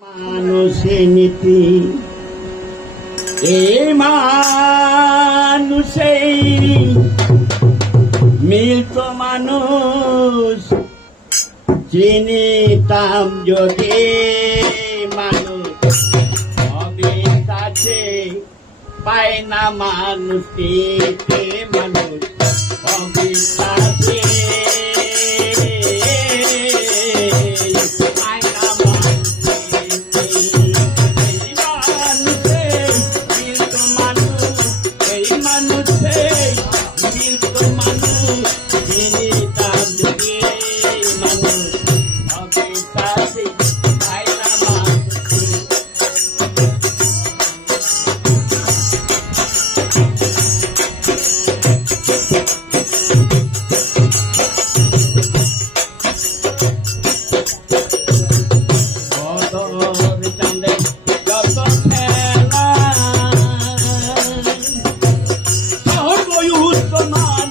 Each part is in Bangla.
মানুষে এ মানুষেই মিলত মানুষ। চিনিতাম যদি মানুষ অবিশ্বাসে পায় না মানুষ মানুষ পায় நான்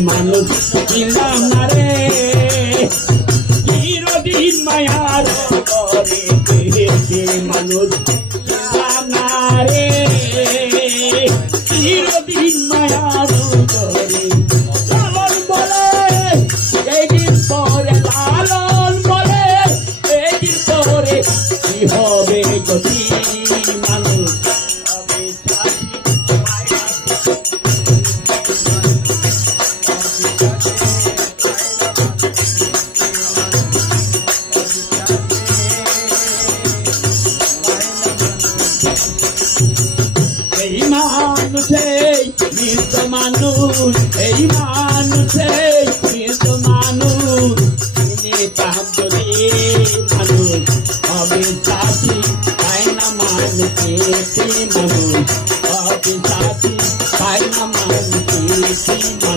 মানুষ চিনলাম না রে চিরদিন মায়ার মানুষ চিনলাম না রে মায়ার মানুষে মৃত মানুষ, এই মানুষে মৃত মানুষ। তিনি পাথরে মানুষ হবে সাথী তাই না মানুষে মানুষ? হবে সাথী তাই না মানুষে?